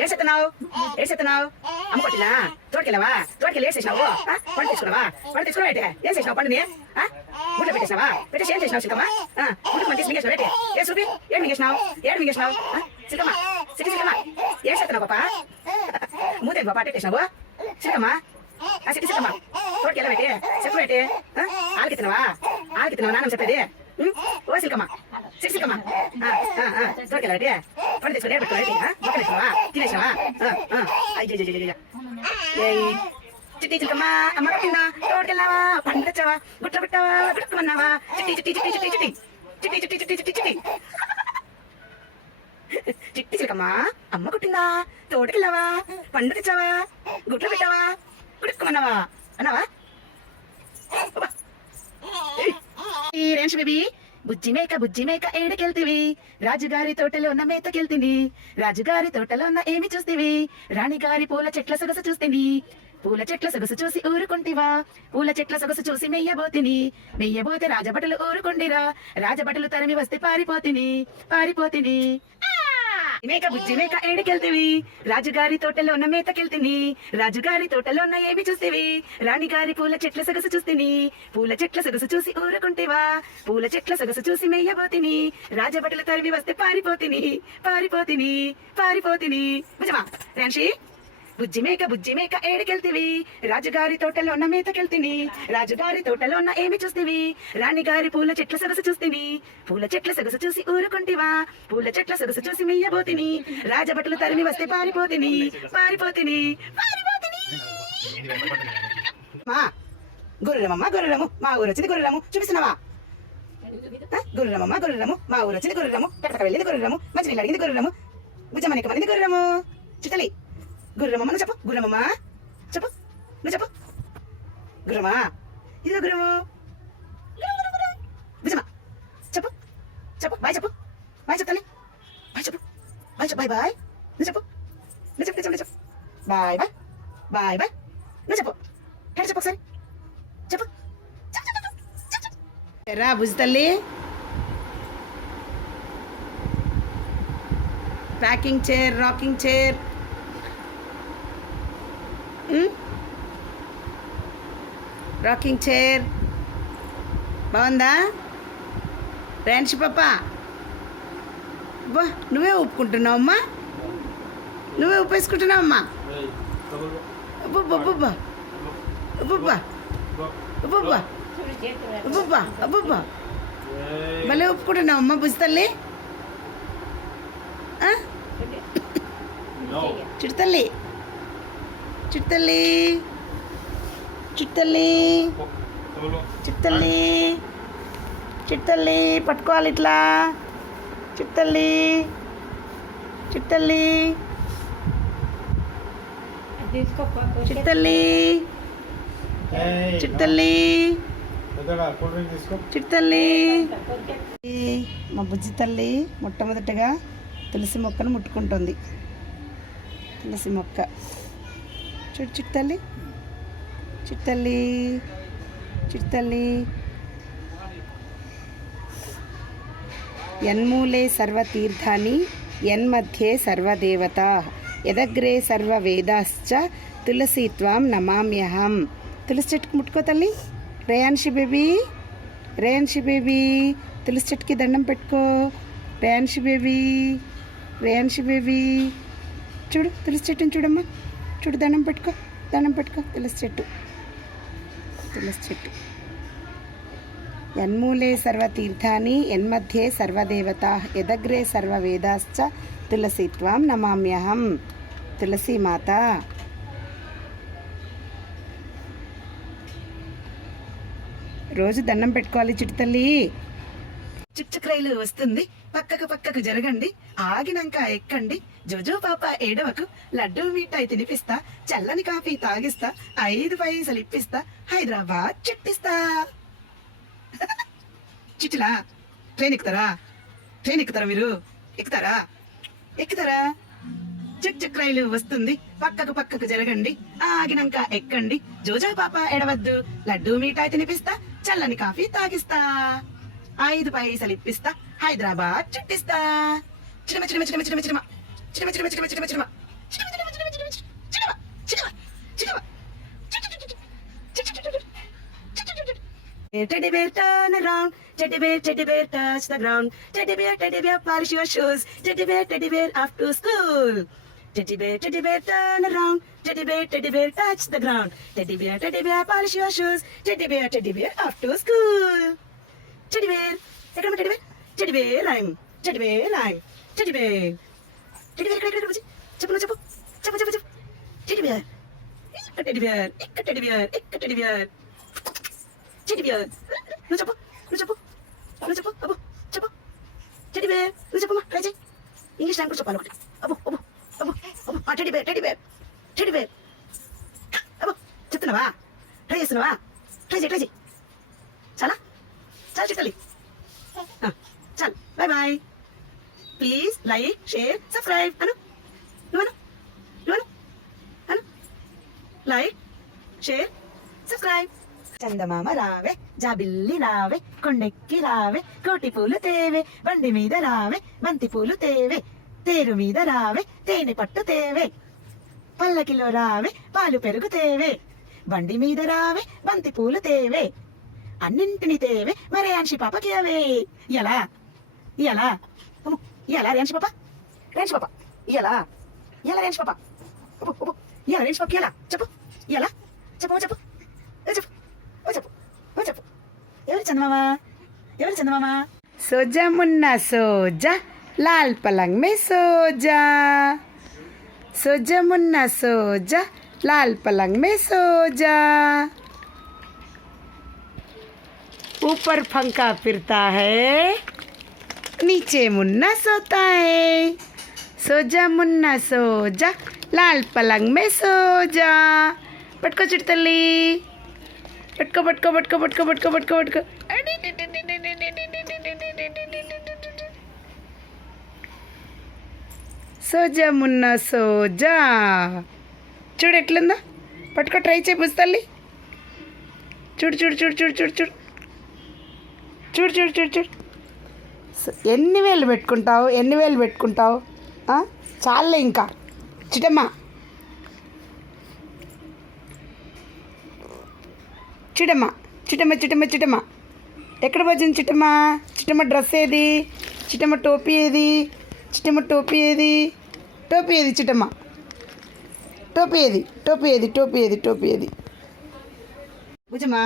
ఏం చెప్తున్నావు ఏం చెప్తున్నావు అమ్మ కొట్టినా తోడుకెళ్ళావా తోడుకెళ్ళి ఏం చేసినావు పంట తీసుకున్నావా పంట తీసుకున్నావు ఏంటి ఏం చేసినావు పండుని గుడ్లు పెట్టేసినావా పెట్టేసి ఏం చేసినావు సిద్ధమ్మా గుడ్లు మంది మింగేసినావు ఏంటి ఏ చూపి ఏం మింగేసినావు ఏడు మింగేసినావు సిద్ధమ్మా సిద్ధి సిద్ధమ్మా ఏం చేస్తున్నావు పాప మూతే పాప అట్టేసినావు సిద్ధమ్మా సిద్ధి సిద్ధమ్మా తోడుకెళ్ళా పెట్టి చెప్పు ఏంటి ఆలకిత్తున్నావా ఆలకిత్తున్నావా నాన్న చెప్పేది ఓ సిల్కమ్మా సిక్సికమ్మా తోడుకెళ్ళా పెట్టి పండు తీసుకుని ఏడు పెట్టుకో బొక్క పెట్టినవా తినేసినావా చిట్టి చిట్టమ్మ అమ్మ కొట్టిందా తోటకెళ్ళావా పండు తెచ్చావా గుట్ల పెట్టావా గుట్టుకున్నావా చిట్టి చిట్టి చిట్టి చిట్టి చిట్టి చిట్టి చిట్టి చిట్టి చిట్టి చిట్టి చిట్టి చిలకమ్మ అమ్మ కొట్టిందా తోటకెళ్ళావా పండు తెచ్చావా గుట్ల పెట్టావా గుట్టుకున్నావా అన్నావా అబ్బా. ఈ రేంష్ బేబీ బుజ్జి మేక బుజ్జి మేక ఏడకెళ్తివి రాజుగారి తోటలో ఉన్న మేతకెళ్తిని రాజుగారి తోటలో ఉన్న ఏమి చూస్తివి? రాణిగారి పూల చెట్ల సొగసు చూస్తుంది పూల చెట్ల సొగసు చూసి ఊరుకుంటివా? పూల చెట్ల సొగసు చూసి మెయ్యబోతిని మెయ్యబోతే రాజభటులు ఊరుకుండిరా. రాజభటలు తరిమి వస్తే పారిపోతిని. పారిపోతిని. మేక బుజ్జి మేక ఏడికెళ్తివి? రాజుగారి తోటలో ఉన్న మేతకెళ్తిని. రాజుగారి తోటలో ఉన్న ఏమి చూస్తేవి రాణిగారి పూల చెట్ల సొగసు చూస్తిని పూల చెట్ల సొగసు చూసి ఊరుకుంటేవా? పూల చెట్ల సొగసు చూసి మెయ్యబోతిని రాజభటులు తరిమి వస్తే పారిపోతిని. పారిపోతిని. పారిపోతిని. రేన్షి బుజ్జి మేక బుజ్జి మేక ఏడికెళ్తివి. రాజుగారి తోటలో ఉన్న మేతకెళ్తిని. రాజుగారి తోటలో ఉన్న ఏమి చూస్తివి? రాణిగారి పూల చెట్ల సొగసు చూస్తివి. పూల చెట్ల సొగసు చూసి ఊరుకుంటివా? పూల చెట్ల సొగసు చూసి మెయ్యబోతిని. రాజభటులు తరిమి వస్తే పారిపోతిని. పారిపోతిని. పారిపోతిని. మా గుర్రమమ్మ గుర్రము మా ఊరు వచ్చింది గుర్రము చూపిస్తున్నావా? ఆ? గుర్రమమ్మ గుర్రము మా ఊరు వచ్చింది గుర్రము ఎక్కడికి వెళ్ళింది గుర్రము మంచి నీళ్ళు అడిగింది గుర్రము బుజ్జమ్మనికి మంది గుర్రము చిట్టలి గుర్రమ్మ చెప్పు. గుర్రమ్మ చెప్పు. నువ్వు చెప్పు. గుర్రమా? ఇదిగో గుర్రము. గుర్రం, చెప్పు. చెప్పు. బాయ్ చెప్పు. బాయ్ చెప్తాను బాయ్ చెప్పు. బాయ్ చెప్పు. Bye bye. నువ్వు చెప్పు. నువ్వు చెప్పు చెప్పు చెప్పు. Bye bye. Bye bye. నువ్వు చెప్పు. ఎక్కడ చెప్పు ఒకసారి. చెప్పు. చెప్పు, చెప్పు, రా బుజ్జి తల్లి. Packing chair rocking chair. Rocking chair బాగుందా? రేణుషి పాప బా నువ్వే ఒప్పుకుంటున్నావమ్మా నువ్వే ఒప్పేసుకుంటున్నావమ్మా అబ్బబ్బా అబ్బబ్బా. అబ్బబ్బా. అబ్బబ్బా. అబ్బబ్బా అబ్బబ్బా. భలే ఒప్పుకుంటున్నావమ్మా బుజ్జితల్లి చిటితల్లి చుట్టుతల్లి చిట్టల్లి. చిట్టల్లి. చిట్టల్లి పట్టుకోవాలి ఇట్లా. చిట్టల్లి. చిట్టల్లి. చిట్టల్లి. చిట్టల్లి. చిట్టల్లి. మా బుజ్జి తల్లి మొట్టమొదటిగా తులసి మొక్కను ముట్టుకుంటుంది. తులసి మొక్క. చూడు చిట్టల్లి. చిట్టల్లి చిట్టల్లి. యన్మూలే సర్వతీర్థాని యన్మధ్యే సర్వదేవతా. యదగ్రే సర్వవేదాశ్చ తులసీత్వాం నమామ్యహం. తులసి చెట్టుకు ముట్టుకో తల్లి. రేయాన్షి బేబీ. రేయాన్షి బేబీ. తులసి చెట్టుకి దండం పెట్టుకో. రేయాన్షి బేబీ. రేయాన్షి బేబీ. చూడు తులసి చెట్టుని చూడమ్మా. చూడు దండం పెట్టుకో దండం పెట్టుకో తులసి చెట్టు. తులసి చెట్టు యన్మూలే సర్వతీర్థాని యన్మధ్యే సర్వదేవతా యదగ్రే సర్వవేదాశ్చ తులసిత్వం నమామ్యహం. తులసి మాత రోజు దండం పెట్టుకోవాలి చిట్టు తల్లి. చుక్చుక్ రైలు వస్తుంది. పక్కకు పక్కకు జరగండి. ఆగినాక ఎక్కండి. జోజో పాప ఏడవకు. లడ్డూ మిఠాయి తినిపిస్తా. చల్లని కాఫీ తాగిస్తా. ఐదు పైసలు ఇప్పిస్తా. హైదరాబాద్ చిట్టిస్తా. చిట్టిలా ట్రైన్ ఎక్కుతారా? ట్రైన్ ఎక్కుతారా మీరు? ఎక్కుతారా? ఎక్కుతారా? చిక్ చిక్ రైలు వస్తుంది. పక్కకు పక్కకు జరగండి. ఆగినాక ఎక్కండి. జోజో పాప ఎడవద్దు లడ్డూ మిఠాయి తినిపిస్తా. చల్లని కాఫీ తాగిస్తా. ఐదు పైసలు ఇప్పిస్తా Hyderabad చుట్టిస్తా చిడమ చిడమ చిడమ చిడమ చిడమ చిడమ చిడమ చిడమ చిడమ చిడమ Teddy bear, turn around. Teddy bear, teddy bear, touch the ground. Teddy bear, teddy bear, polish your shoes. Teddy bear, teddy bear, off to school. Teddy bear, teddy bear, turn around. Teddy bear, teddy bear, touch the ground. Teddy bear, teddy bear, polish your shoes. Teddy bear, teddy bear, off to school. చెడివేల్ ఎక్కడ చెడివేల్ చెడివేల్ ఆయన చెడివేల్ ఆయన చెడివేల్ చెడివేల్ ఎక్కడ ఎక్కడ చెప్పు చెప్పు చెప్పు చెప్పు చెప్పు చెడివేల్ ఇక్కడ టెడివేల్ ఇక్కడ టెడివేల్ ఇక్కడ టెడివేల్ చెడివేల్ నువ్వు చెప్పు నువ్వు చెప్పు నువ్వు చెప్పు అబ్బు చెప్పు చెడివేల్ నువ్వు చెప్పమ్మా ట్రై చేయి ఇంగ్లీష్ లాంగ్వేజ్ చెప్పాలి ఒకటి అబ్బు అబ్బు అబ్బు అబ్బు ఆ టెడివేల్ టెడివేల్ టెడివేల్ అబ్బు చెప్తున్నావా ట్రై చేస్తున్నావా ట్రై చేయి ట్రై చేయి చాలా చాలా చిట్టలి చాలు bye bye please like share subscribe అను నువ్వు నువ్వు అను లైక్ షేర్ సబ్స్క్రైబ్ చందమామ రావే జాబిల్లి రావే కొండెక్కి రావే కోటి పూలు తేవే బండి మీద రావే బంతి పూలు తేవే తేరు మీద రావే తేనె పట్టు తేవే పల్లకిలో రావే పాలు పెరుగు తేవే బండి మీద రావే బంతి పూలు తేవే అన్నింటినీ తేవే. మరే అన్షి పాపకి అవే? ఎలా? ఎలా? ఎలా రేన్షి పాప? రేన్షి పాప ఎలా? ఎలా రేన్షి పాప? ఎలా రేన్షి పాపకి ఎలా? చెప్పు ఎలా? చెప్పు చెప్పు చెప్పు చెప్పు చెప్పు. ఎవరు చందమామా? ఎవరు చందమామా? సోజా మున్నా సోజా లాల్ పలంగ్ మే సోజా. సోజా మున్నా సోజా లాల్ పలంగ్ మే సోజా. ऊपर फंका फिरता है नीचे मुन्ना सोता है सो जा मुन्ना सो जा लाल पलंग में सो जा पटको चिड़तली पटको पटको पटको पटको पटको पटको पटको सो जा मुन्ना सो जा చూడు ఎట్లుందా పట్టుకో ట్రై చేయి పుస్తల్లి చూడు చూడు చూడు చూడు చూడు చూడు చూడు చూడు చూడు చూడు. ఎన్ని వేలు పెట్టుకుంటావు? ఎన్ని వేలు పెట్టుకుంటావు? చాలే ఇంకా. చిటమ్మా. చిటమ్మ చిటమ్మ చిటమ్మ చిటమ్మ. ఎక్కడ వచ్చింది చిటమ్మ? చిటమ్మ డ్రెస్ ఏది? చిటమ్మ టోపీ ఏది? చిటమ్మ టోపీ ఏది? టోపీ ఏది చిటమ్మ? టోపీ ఏది? టోపీ ఏది? టోపీ ఏది? టోపీ ఏది? భుజమా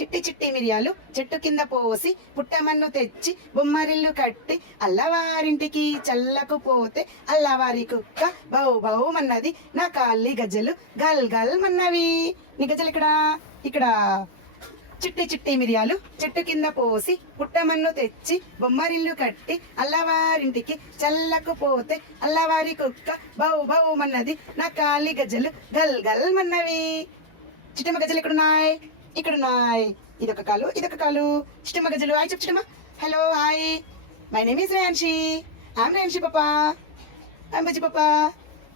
చిట్టి చిట్టి మిరియాలు చెట్టు కింద పోసి పుట్టమన్ను తెచ్చి బొమ్మరిల్లు కట్టి అల్లవారింటికి చల్లకు పోతే అల్లవారి కుక్క బౌ బౌ మన్నది. నా కాళ్ళి గజ్జలు గల్ గల్ మన్నవి. నీ గజ్జలు ఇక్కడ ఇక్కడ. చిట్టి చిట్టి మిరియాలు చెట్టు కింద పోసి పుట్టమన్ను తెచ్చి బొమ్మరిల్లు కట్టి అల్లవారింటికి చల్లకు పోతే అల్లవారి కుక్క బౌ బౌ మన్నది. నా కాలి గజలు గల్ గల్ మన్నవి. చిట్టమ్మ గజలు ఇక్కడ ఉన్నాయి ఇక్కడ ఉన్నాయి ఇదొక కాలు ఇదొక కాలు చిట్టమ్మ గజలు హాయ్ చెప్పు Chittamma hello hi my name is Reyanshi I'm Reyanshi పాపా ఐమ్ బుజ్జి పాపా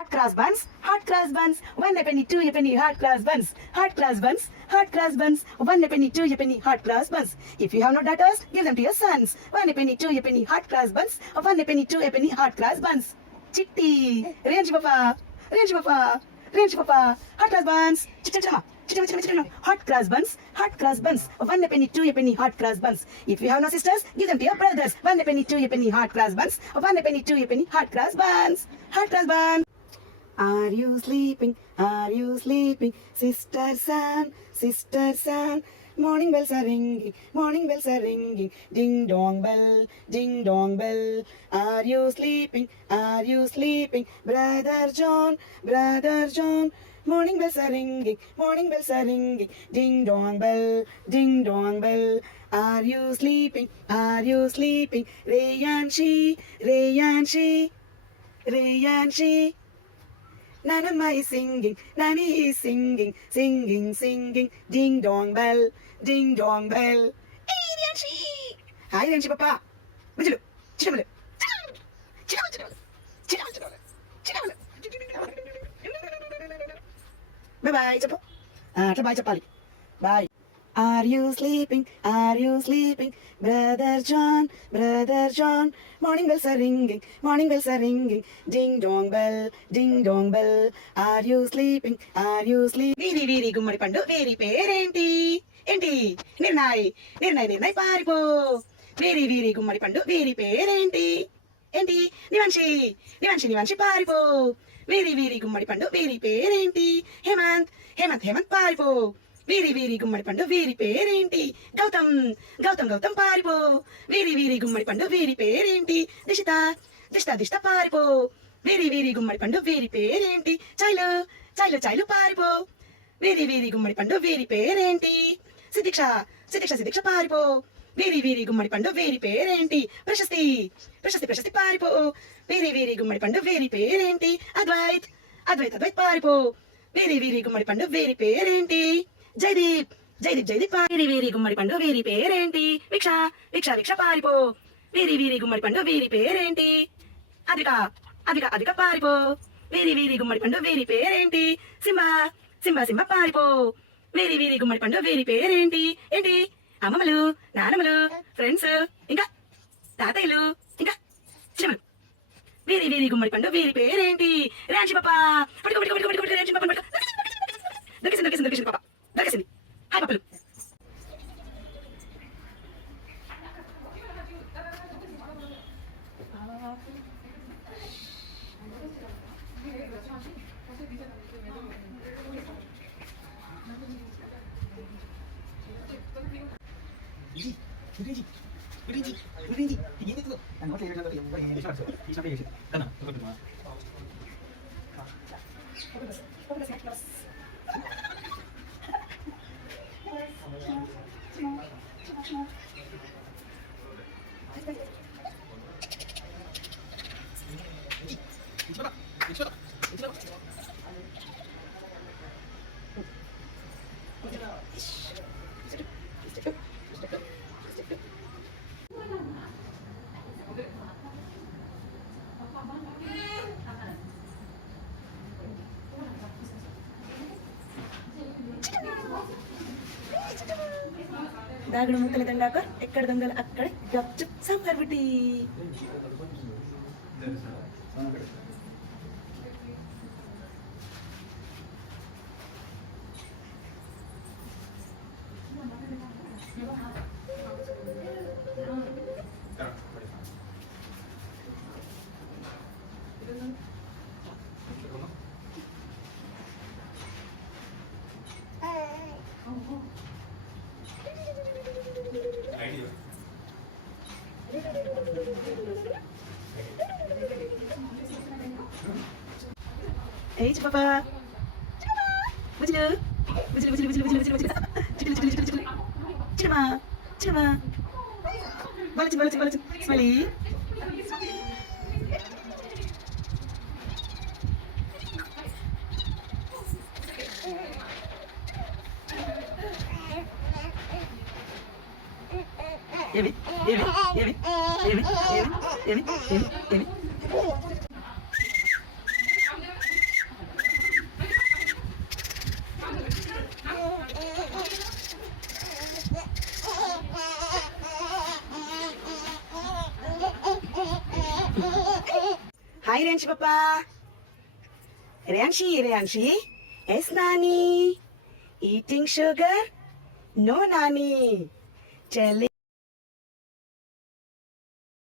hot cross buns hot cross buns one a penny two a penny penny hot cross buns hot cross buns hot cross buns one a penny two a penny penny hot cross buns if you have no daughters give them to your sons one a penny two a penny penny hot cross buns one a penny two a penny penny hot cross buns Chitti range పాపా రేంజ్ పాపా రేంజ్ పాపా hot cross buns Chittamma Hot cross buns, hot cross buns. Oh, one penny, two a penny, hot cross buns. If you have no sisters, give them to your brothers. One penny, two a penny, hot cross buns. Oh, one penny, two a penny, hot cross buns. Hot cross buns. Are you sleeping? Are you sleeping? Sister Sam, Sister Sam? Morning bells are ringing, morning bells are ringing. Ding dong bell, ding dong bell. Are you sleeping? Are you sleeping? Brother John, Brother John. Morning bells are ringing, morning bells are ringing. Ding dong bell, ding dong bell. Are you sleeping? Are you sleeping? Ray and she, Ray and Ray. Nanama is singing, Nanny is singing, singing, singing. Ding dong bell, ding dong bell. Hey, Rianshi! Hi, Rianshi Papa. Bujulu, Chidamalu. Bye bye చెప్పు. అట్లా bye చెప్పాలి. Bye are you sleeping are you sleeping brother John brother John morning bells are ringing morning bells are ringing ding dong bell ding dong bell are you sleeping are you sleep వీరి వీరి గుమ్మడి పండు వీరి పేరేంటి? ఏంటి? నిర్ణయ్ నిర్ణయ్ నిర్ణయ్ పారిపో. వీరి వీరి గుమ్మడి పండు వీరి పేరేంటి? ఏంటి? నివంశి నివంశి నివంశి పారిపో. వీరి వీరి గుమ్మడి పండు వీరి పేరేంటి? హేమంత్ హేమంత్ హేమంత్ పారిపో. వీరి వీరి గుమ్మడి పండు వీరి పేరేంటి? గౌతమ్ గౌతమ్ గౌతమ్ పారిపో. వీరి వీరి గుమ్మడి పండు వీరి పేరేంటి? దిశిత దిష్ట దిష్ట పారిపో. వీరి వీరి గుమ్మడి పండు వీరి పేరేంటి? చైలు చైలు చైలు పారిపో. వీరి వీరి గుమ్మడి పండు వీరి పేరేంటి? సిదీక్ష సిదీక్ష సిదీక్ష పారిపో. వీరి వీరి గుమ్మడి పండు వీరి పేరేంటి? ప్రశస్తి ప్రశస్తి ప్రశస్తి పారిపో. వీరి వీరి గుమ్మడి పండు వీరి పేరేంటి? అద్వైత్ అద్వైత్ అద్వైత్ పారిపో. వీరి వీరి గుమ్మడి పండు వీరి పేరేంటి? జయదీప్ జయదీప్ జయదీప్ వీరి వీరి గుమ్మడి పండు వీరి పేరేంటి? విక్ష విక్ష విక్ష పారిపో. వీరి వీరి గుమ్మడి పండు వీరి పేరేంటి? అదిక అదిక అదిక పారిపో. వీరి వీరి గుమ్మడి పండు వీరి పేరేంటి? సింహ సింహ సింహ పారిపో. వీరి వీరి గుమ్మడి పండు వీరి పేరేంటి? ఏంటి? అమ్మమ్మలు నానమ్మలు ఫ్రెండ్స్ ఇంకా తాతయ్యలు ఇంకా చిన్నమ్మలు. వీరి వీరి గుమ్మడి పండు వీరి పేరేంటి? రాంచి పాప పట్టుకో పట్టుకో పట్టుకో పట్టుకో. రాంచి పాప పట్టుకో దొరికిసింది దొరికిసింది దొరికిసింది పాప. 아이거레인지이게레인지가뭐가제일잘봐도500원이면2000원씩이상당히열심 히. దాగుడు ముక్కల దండాక ఎక్కడ దొంగలు? అక్కడే. Say to Papa. What you do? What you do? What you do? What you do? What you do? What you do? Chidama. Chidama. Balancing, balancing, balancing. Smiley. Yemi, yemi, yemi, yemi, yemi, yemi, yemi, yemi. Papa. Renshi, Renshi. Yes, Nani. Eating sugar? No, Nani. Jelly.